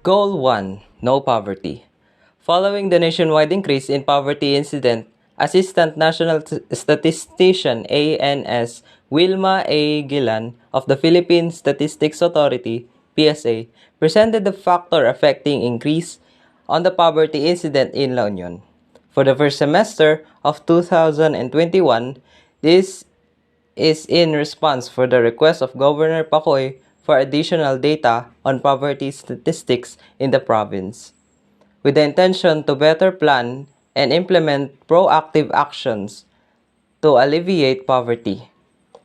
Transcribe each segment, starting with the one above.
Goal 1. No poverty. Following the nationwide increase in poverty incident, Assistant National Statistician ANS Wilma A. Gilan of the Philippine Statistics Authority PSA presented the factor affecting increase on the poverty incident in La Union. For the first semester of 2021, this is in response for the request of Governor Pacoy for additional data on poverty statistics in the province, with the intention to better plan and implement proactive actions to alleviate poverty.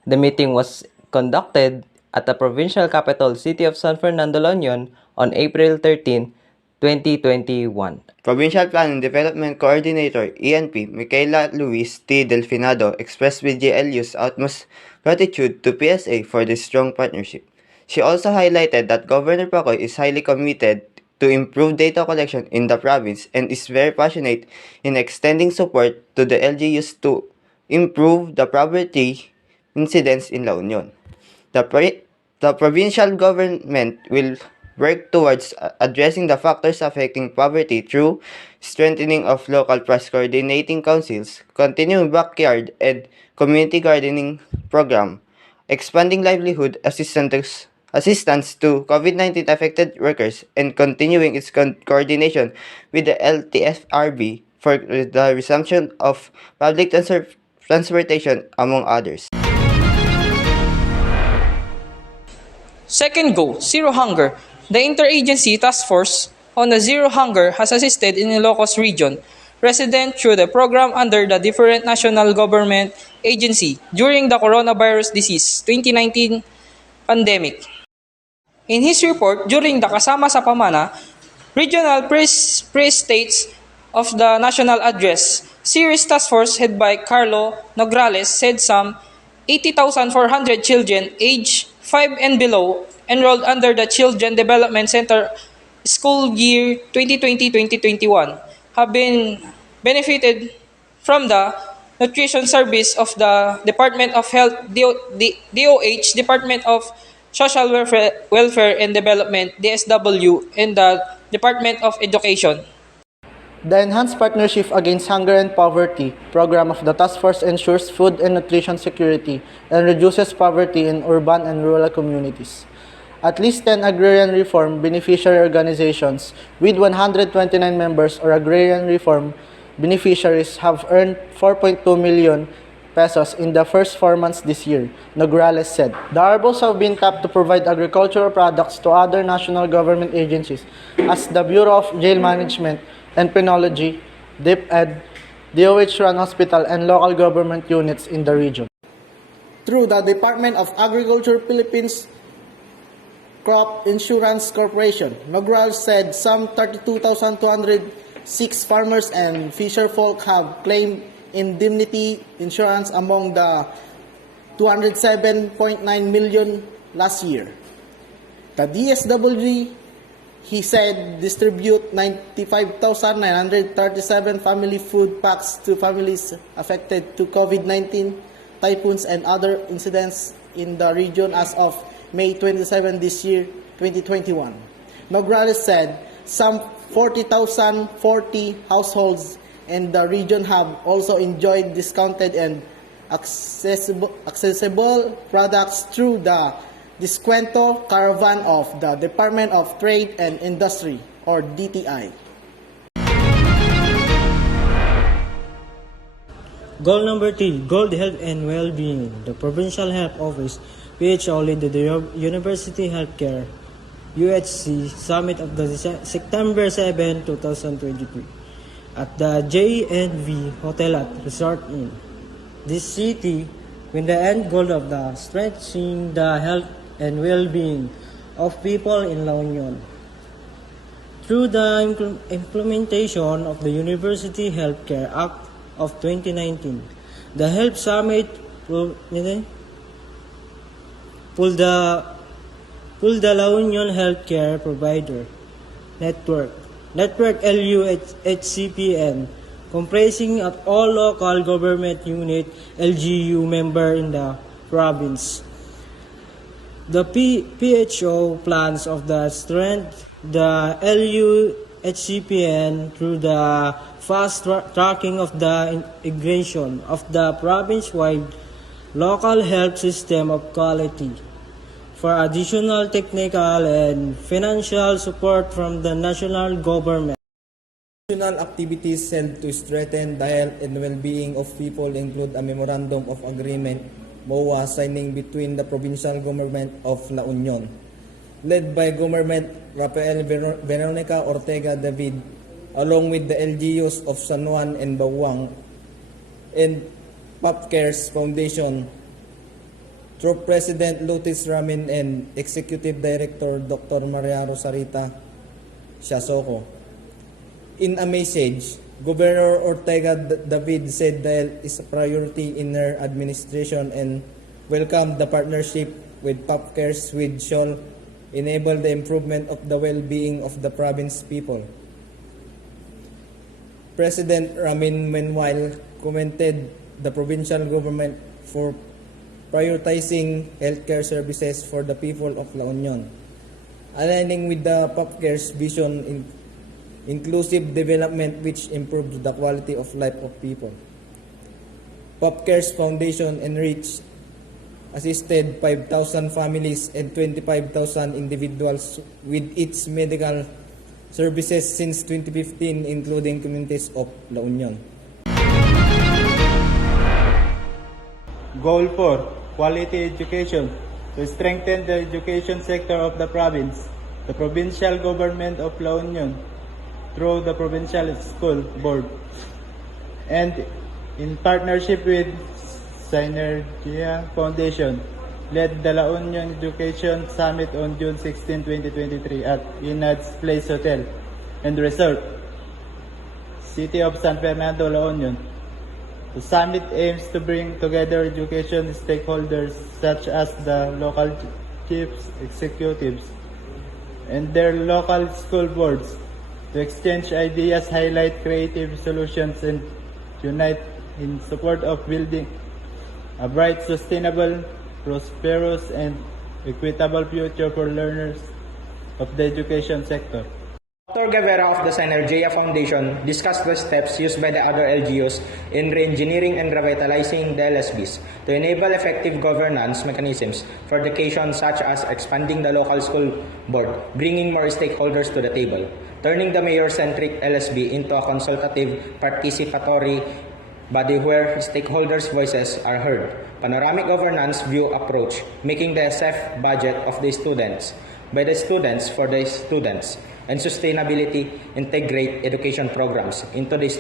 The meeting was conducted at the provincial capital city of San Fernando, La Union on April 13, 2021. Provincial Planning Development Coordinator ENP Micaela Luis T. Delfinado expressed with GLU's utmost gratitude to PSA for this strong partnership. She also highlighted that Governor Pacoy is highly committed to improve data collection in the province and is very passionate in extending support to the LGUs to improve the poverty incidence in La Union. The provincial government will work towards addressing the factors affecting poverty through strengthening of local price coordinating councils, continuing backyard and community gardening program, expanding livelihood assistance to COVID-19 affected workers, and continuing its coordination with the LTFRB for the resumption of public transportation, among others. Second goal, Zero Hunger. The Interagency Task Force on the Zero Hunger has assisted in Ilocos region residents through the program under the different national government agency during the coronavirus disease 2019 pandemic. In his report during the Kasama sa Pamana Regional Press States of the National Address, Series Task Force head by Carlo Nograles said some 80,400 children aged 5 and below enrolled under the Children Development Center school year 2020-2021 have been benefited from the nutrition service of the Department of Health, DOH, Department of Social Welfare and Development, DSW, and the Department of Education. The Enhanced Partnership Against Hunger and Poverty program of the Task Force ensures food and nutrition security and reduces poverty in urban and rural communities. At least 10 agrarian reform beneficiary organizations with 129 members or agrarian reform beneficiaries have earned 4.2 million pesos in the first 4 months this year, Nograles said. The ARBOs have been tapped to provide agricultural products to other national government agencies as the Bureau of Jail Management and Penology, DepEd, DOH-run hospital, and local government units in the region. Through the Department of Agriculture Philippines Crop Insurance Corporation, Nograles said some 32,206 farmers and fisherfolk have claimed indemnity insurance among the 207.9 million last year. The DSWD, he said, distribute 95,937 family food packs to families affected to COVID-19, typhoons, and other incidents in the region as of May 27 this year, 2021. Nograles said some 40,040 households in the region have also enjoyed discounted and accessible products through the Descuento Caravan of the Department of Trade and Industry, or DTI. Goal number 3, Good Health and Well-Being. The Provincial Health Office, PHO, led the University Healthcare UHC Summit of the September 7, 2023 at the JNV Hotel at Resort Inn. This city, with the end goal of the strengthening the health and well-being of people in La Union. Through the implementation of the University Healthcare Act of 2019, the Health Summit pulled the La Union Healthcare Provider Network LUHCPN, comprising of all local government unit LGU member in the province. The PHO plans of the strength the LUHCPN through the tracking of the integration of the province-wide local health system of quality for additional technical and financial support from the national government. Additional activities held to strengthen the health and well-being of people include a Memorandum of Agreement MOA signing between the Provincial Government of La Union, led by Government Rafael Veronica Ortega David, along with the LGUs of San Juan and Bawang, and PopCares Foundation, through President Lutis Ramin and Executive Director Dr. Maria Rosarita Siasoko. In a message, Governor Ortega David said that health is a priority in her administration and welcomed the partnership with PopCares, which shall enable the improvement of the well-being of the province people. President Ramin meanwhile commended the provincial government for prioritizing healthcare services for the people of La Union, aligning with the PopCare's vision in inclusive development which improves the quality of life of people. PopCare's Foundation enriched assisted 5,000 families and 25,000 individuals with its medical services since 2015, including communities of La Union. Goal 4. Quality education. To strengthen the education sector of the province, the provincial government of La Union, through the Provincial School Board, and in partnership with Synergia Foundation, led the La Union Education Summit on June 16, 2023 at Inad's Place Hotel and Resort, City of San Fernando, La Union. The summit aims to bring together education stakeholders such as the local chiefs, executives, and their local school boards to exchange ideas, highlight creative solutions, and unite in support of building a bright, sustainable, prosperous, and equitable future for learners of the education sector. Dr. Guevara of the Synergia Foundation discussed the steps used by the other LGUs in re-engineering and revitalizing the LSBs to enable effective governance mechanisms for education, such as expanding the local school board, bringing more stakeholders to the table, turning the mayor-centric LSB into a consultative, participatory body where stakeholders' voices are heard, panoramic governance view approach, making the SF budget of the students, by the students, for the students, and sustainability integrate education programs into this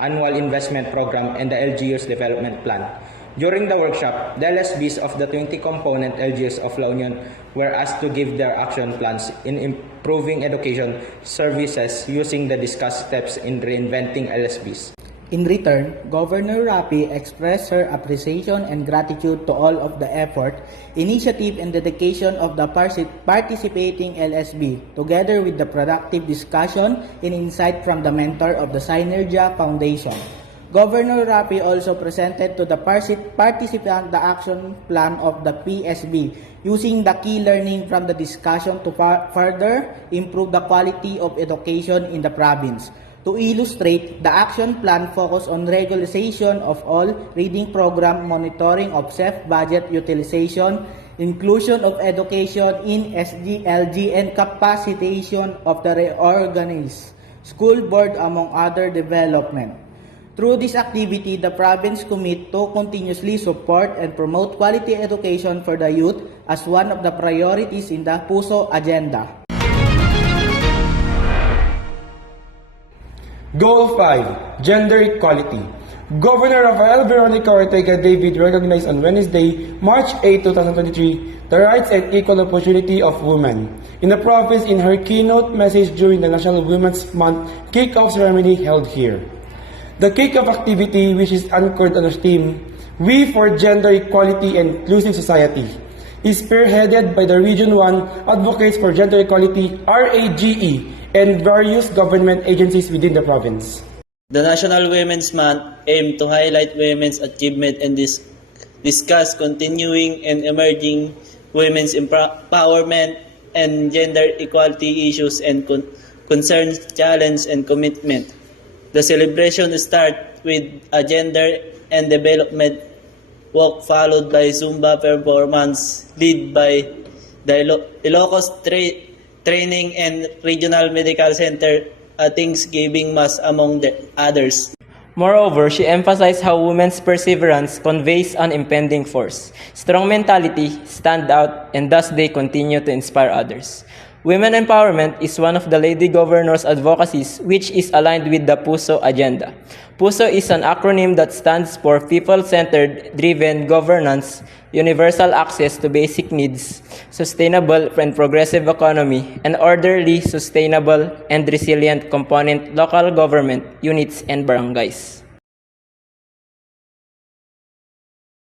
annual investment program and the LGU's development plan. During the workshop, the LSBs of the 20 component LGUs of La Union were asked to give their action plans in improving education services using the discussed steps in reinventing LSBs. In return, Governor Rapi expressed her appreciation and gratitude to all of the effort, initiative, and dedication of the participating LSB, together with the productive discussion and insight from the mentor of the Synergia Foundation. Governor Rapi also presented to the participant the action plan of the PSB, using the key learning from the discussion to further improve the quality of education in the province. To illustrate, the action plan focused on regularization of all reading program, monitoring of self-budget utilization, inclusion of education in SGLG, and capacitation of the reorganized school board, among other development. Through this activity, the province commit to continuously support and promote quality education for the youth as one of the priorities in the PUSO agenda. Goal 5. Gender Equality. Governor Rafael Veronica Ortega David recognized on Wednesday, March 8, 2023, the rights and equal opportunity of women in the province in her keynote message during the National Women's Month kick-off ceremony held here. The kick-off activity, which is anchored on the theme, We for Gender Equality and Inclusive Society, is spearheaded by the Region 1 Advocates for Gender Equality, RAGE, and various government agencies within the province. The National Women's Month aimed to highlight women's achievement and discuss continuing and emerging women's empowerment, and gender equality issues and concerns, challenge, and commitment. The celebration starts with a gender and development walk followed by Zumba performance led by the Ilocos Training and Regional Medical Center at Thanksgiving Mass among the others. Moreover, she emphasized how women's perseverance conveys an impending force. Strong mentality stand out and thus they continue to inspire others. Women empowerment is one of the Lady Governor's advocacies which is aligned with the PUSO agenda. PUSO is an acronym that stands for People-Centered Driven Governance, Universal Access to Basic Needs, Sustainable and Progressive Economy, and Orderly, Sustainable, and Resilient Component Local Government Units and Barangays.